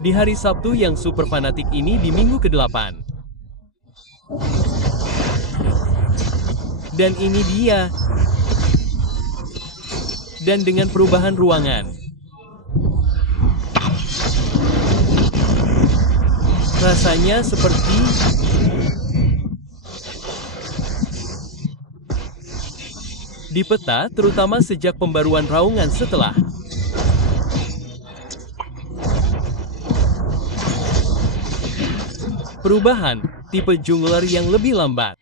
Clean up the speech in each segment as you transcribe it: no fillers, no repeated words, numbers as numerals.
Di hari Sabtu yang super fanatik ini di minggu ke-8. Dan ini dia. Dan dengan perubahan ruangan. Rasanya seperti di peta, terutama sejak pembaruan Raungan setelah perubahan, tipe jungler yang lebih lambat.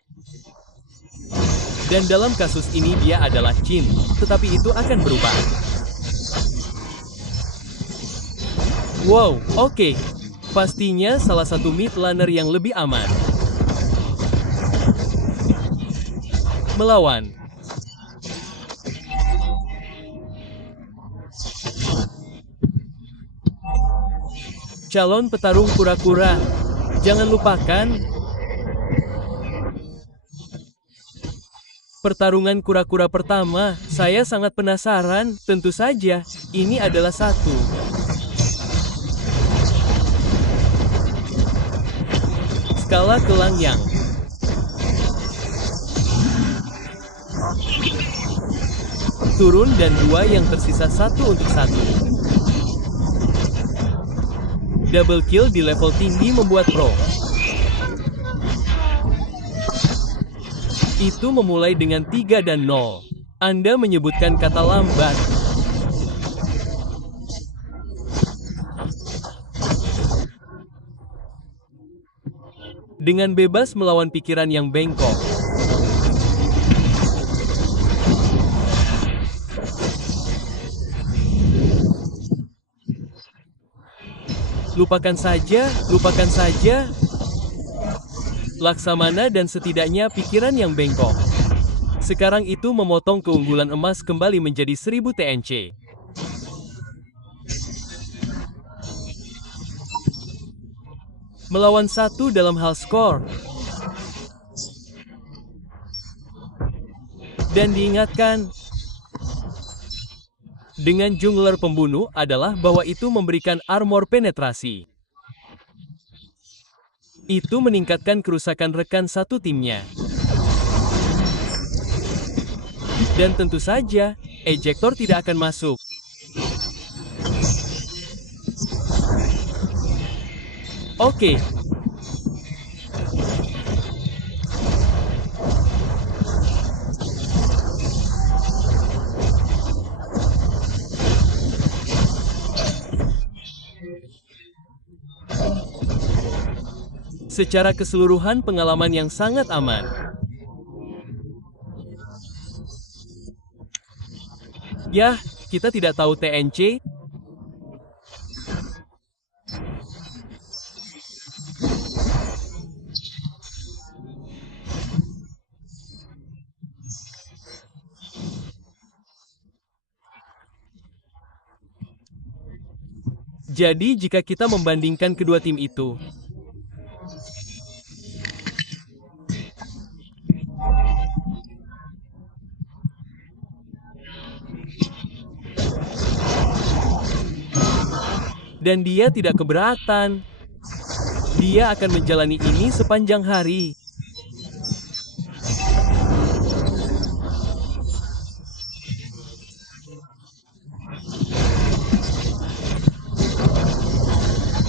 Dan dalam kasus ini dia adalah Chin, tetapi itu akan berubah. Wow, oke. Pastinya salah satu mid laner yang lebih aman. Melawan calon petarung kura-kura. Jangan lupakan pertarungan kura-kura pertama. Saya sangat penasaran. Tentu saja, ini adalah satu skala kelang yang turun dan dua yang tersisa satu untuk satu. Double kill di level tinggi membuat pro itu memulai dengan 3 dan 0. Anda menyebutkan kata lambat. Dengan bebas melawan pikiran yang bengkok. Lupakan saja, lupakan saja. Laksamana dan setidaknya pikiran yang bengkok. Sekarang itu memotong keunggulan emas kembali menjadi 1000 TNC. Melawan satu dalam hal skor. Dan diingatkan dengan jungler pembunuh adalah bahwa itu memberikan armor penetrasi. Itu meningkatkan kerusakan rekan satu timnya. Dan tentu saja, ejector tidak akan masuk. Oke. Secara keseluruhan pengalaman yang sangat aman. Yah, kita tidak tahu TNC. Jadi jika kita membandingkan kedua tim itu, dan dia tidak keberatan. Dia akan menjalani ini sepanjang hari.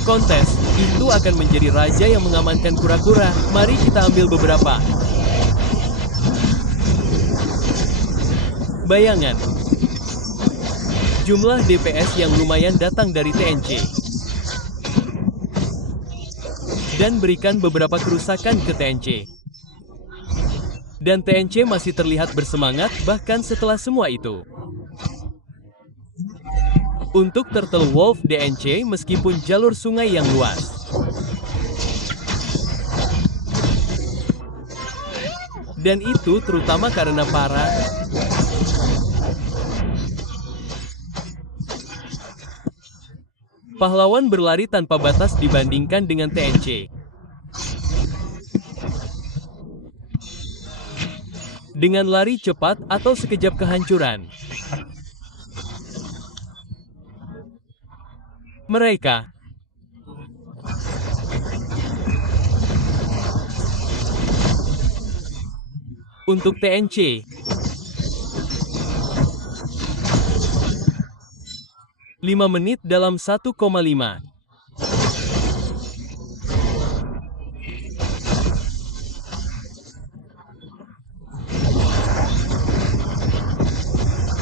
Kontes, itu akan menjadi raja yang mengamankan kura-kura. Mari kita ambil beberapa bayangan. Jumlah DPS yang lumayan datang dari TNC. Dan berikan beberapa kerusakan ke TNC. Dan TNC masih terlihat bersemangat bahkan setelah semua itu. Untuk Turtle Wolf DNC meskipun jalur sungai yang luas. Dan itu terutama karena para pahlawan berlari tanpa batas dibandingkan dengan TNC. Dengan lari cepat atau sekejap kehancuran. Mereka Untuk TNC, 5 menit dalam 1,5.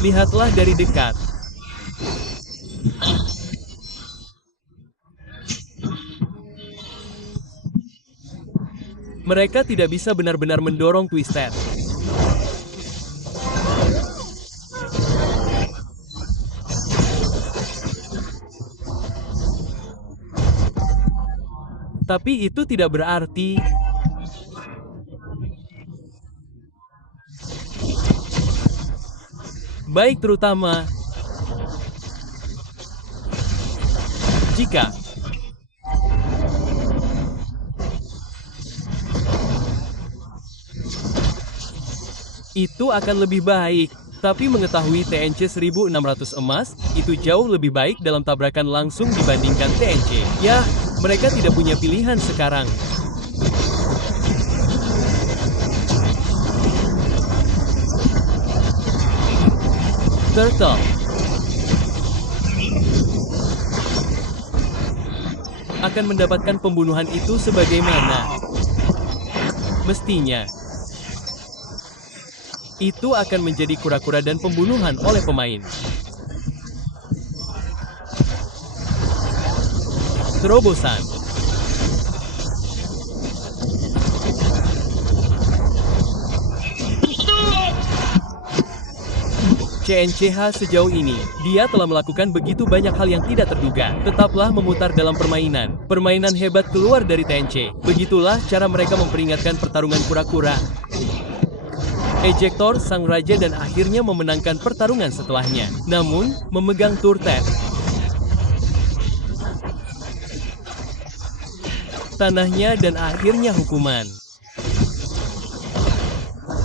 Lihatlah dari dekat. Mereka tidak bisa benar-benar mendorong Twisted. Tapi itu tidak berarti baik, terutama jika itu akan lebih baik. Tapi mengetahui TNC 1600 emas, itu jauh lebih baik dalam tabrakan langsung dibandingkan TNC. Ya, mereka tidak punya pilihan sekarang. Turtle akan mendapatkan pembunuhan itu sebagaimana mestinya. Itu akan menjadi kura-kura dan pembunuhan oleh pemain. Terobosan. CNCH sejauh ini, dia telah melakukan begitu banyak hal yang tidak terduga. Tetaplah memutar dalam permainan. Permainan hebat keluar dari TNC. Begitulah cara mereka memperingatkan pertarungan kura-kura. Ejector sang raja dan akhirnya memenangkan pertarungan setelahnya. Namun, memegang turret. Tanahnya dan akhirnya hukuman.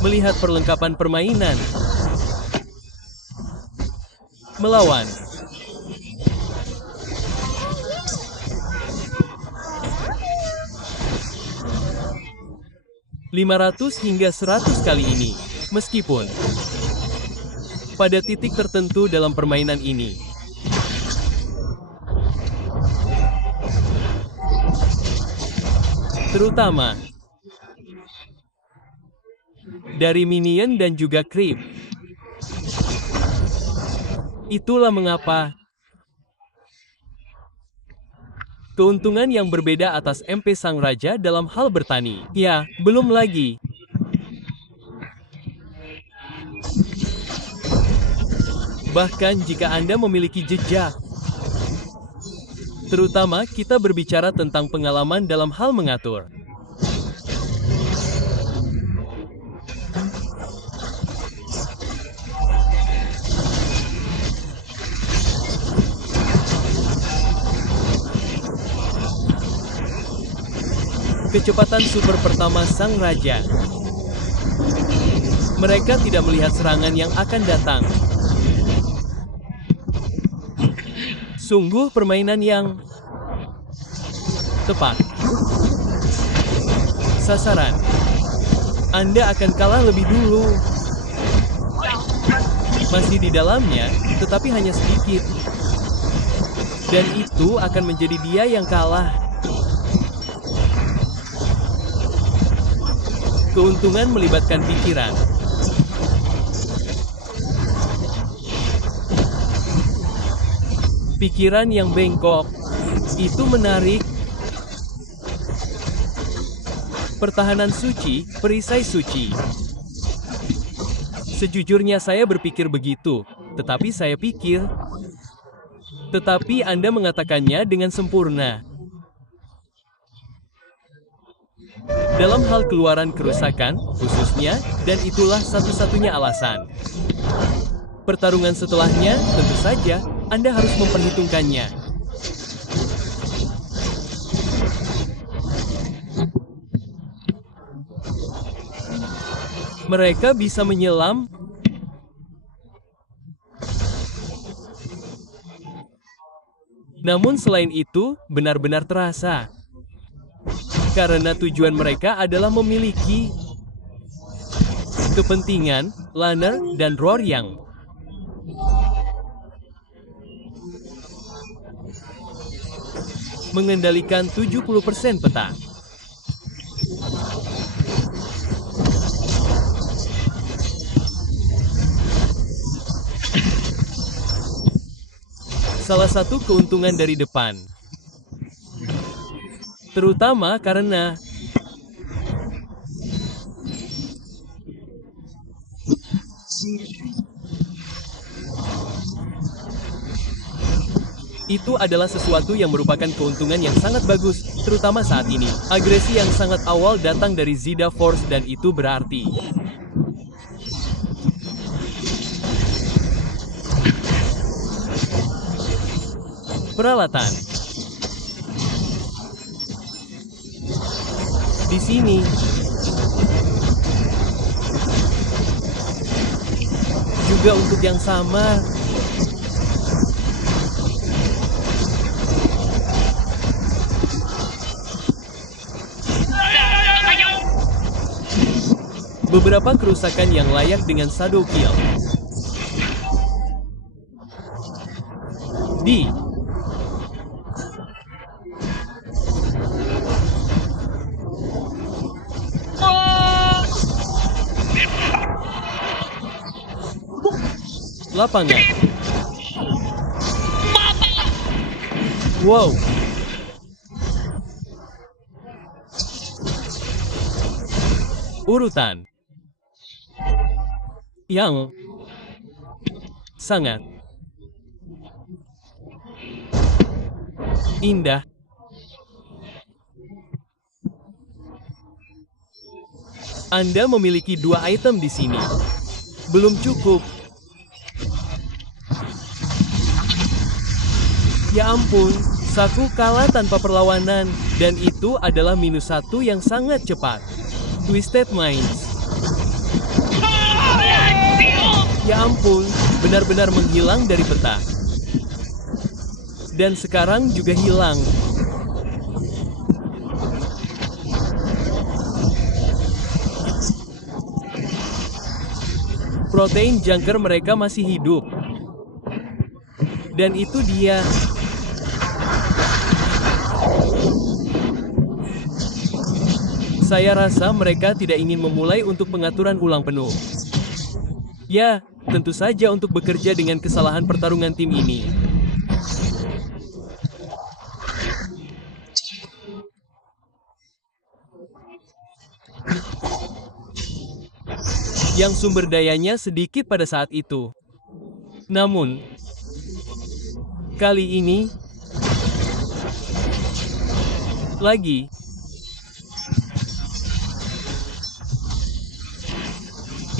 Melihat perlengkapan permainan. Melawan. ...500 hingga 100 kali ini. Meskipun pada titik tertentu dalam permainan ini, terutama dari minion dan juga creep, itulah mengapa keuntungan yang berbeda atas MP Sang Raja dalam hal bertani. Ya, belum lagi bahkan jika Anda memiliki jejak. Terutama kita berbicara tentang pengalaman dalam hal mengatur. Kecepatan super pertama Sang Raja. Mereka tidak melihat serangan yang akan datang. Sungguh permainan yang tepat. Sasaran. Anda akan kalah lebih dulu. Masih di dalamnya, tetapi hanya sedikit. Dan itu akan menjadi dia yang kalah. Keuntungan melibatkan pikiran. Pikiran yang bengkok. Itu menarik. Pertahanan suci, perisai suci. Sejujurnya saya berpikir begitu, tetapi saya pikir. Tetapi Anda mengatakannya dengan sempurna. Dalam hal keluaran kerusakan, khususnya, dan itulah satu-satunya alasan. Pertarungan setelahnya, tentu saja, Anda harus memperhitungkannya. Mereka bisa menyelam. Namun selain itu, benar-benar terasa. Karena tujuan mereka adalah memiliki kepentingan, Lanner, dan Roryang. Mengendalikan 70% peta. Salah satu keuntungan dari depan. Terutama karena itu adalah sesuatu yang merupakan keuntungan yang sangat bagus, terutama saat ini. Agresi yang sangat awal datang dari Zida Force dan itu berarti peralatan. Di sini juga untuk yang sama. Beberapa kerusakan yang layak dengan shadow kill. Di lapangan. Wow. Urutan yang sangat indah. Anda memiliki 2 item di sini. Belum cukup. Ya ampun, Saku kalah tanpa perlawanan, dan itu adalah -1 yang sangat cepat. Twisted Minds. Ya ampun, benar-benar menghilang dari peta. Dan sekarang juga hilang. Protein junker mereka masih hidup. Dan itu dia. Saya rasa mereka tidak ingin memulai untuk pengaturan ulang penuh. Ya, tentu saja untuk bekerja dengan kesalahan pertarungan tim ini. Yang sumber dayanya sedikit pada saat itu. Namun, kali ini, lagi,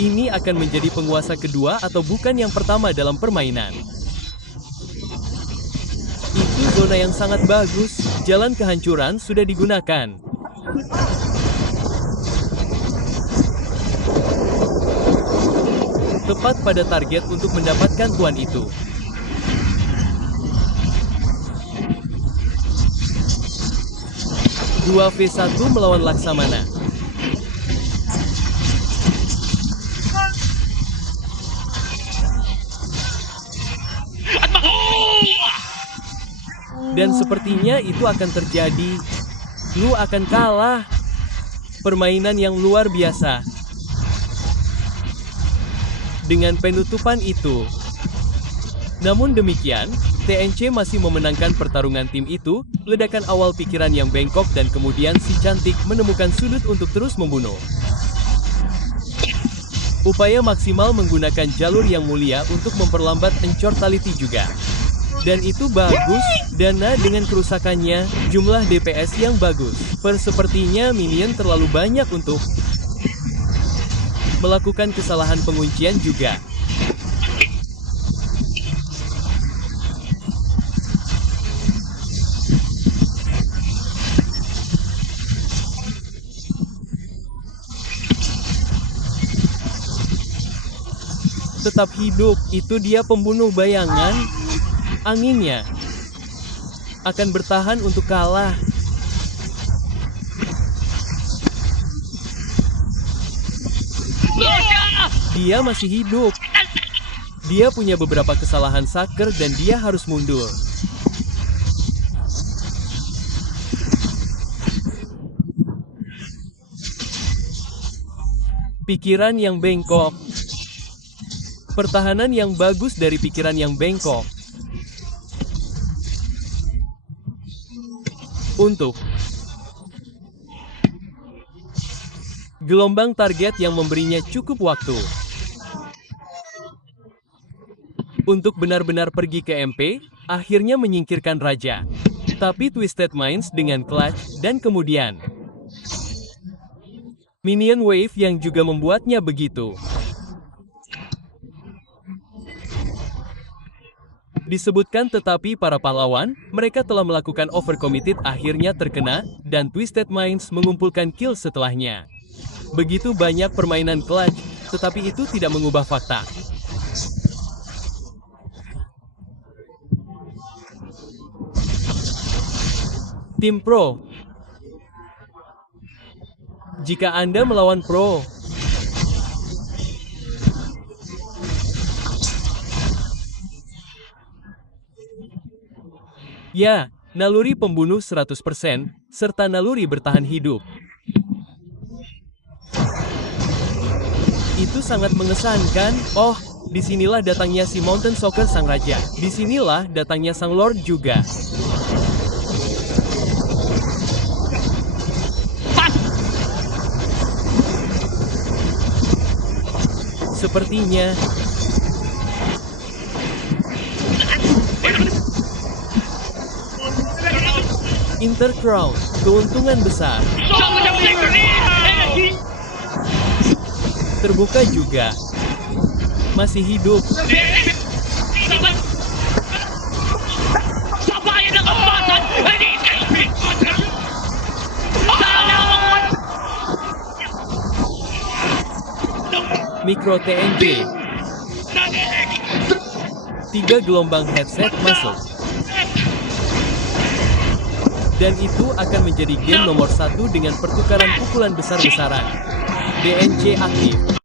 ini akan menjadi penguasa kedua atau bukan yang pertama dalam permainan. Itu zona yang sangat bagus, jalan kehancuran sudah digunakan. Tepat pada target untuk mendapatkan tuan itu. Dua V1 melawan Laksamana. Dan sepertinya itu akan terjadi. Lu akan kalah. Permainan yang luar biasa. Dengan penutupan itu. Namun demikian, TNC masih memenangkan pertarungan tim itu. Ledakan awal pikiran yang bengkok dan kemudian si cantik menemukan sudut untuk terus membunuh. Upaya maksimal menggunakan jalur yang mulia untuk memperlambat Immortality juga. Dan itu bagus, Dana dengan kerusakannya, jumlah DPS yang bagus. Sepertinya minion terlalu banyak untuk melakukan kesalahan penguncian juga. Tetap hidup, itu dia pembunuh bayangan. Anginnya akan bertahan untuk kalah. Dia masih hidup. Dia punya beberapa kesalahan saker dan dia harus mundur. Pikiran yang bengkok. Pertahanan yang bagus dari pikiran yang bengkok. Untuk gelombang target yang memberinya cukup waktu untuk benar-benar pergi ke MP, akhirnya menyingkirkan raja. Tapi Twisted Minds dengan clutch dan kemudian minion wave yang juga membuatnya begitu. Disebutkan tetapi para pahlawan, mereka telah melakukan overcommitted akhirnya terkena, dan Twisted Minds mengumpulkan kill setelahnya. Begitu banyak permainan clutch, tetapi itu tidak mengubah fakta. Tim Pro. Jika Anda melawan Pro, ya, naluri pembunuh 100%, serta naluri bertahan hidup. Itu sangat mengesankan. Oh, disinilah datangnya si Mountain Soccer sang raja. Disinilah datangnya sang Lord juga. Sepertinya Intercrown, keuntungan besar. Terbuka juga. Masih hidup. Mikro TNJ. 3 gelombang headset masuk. Dan itu akan menjadi game nomor 1 dengan pertukaran pukulan besar-besaran. DNC aktif.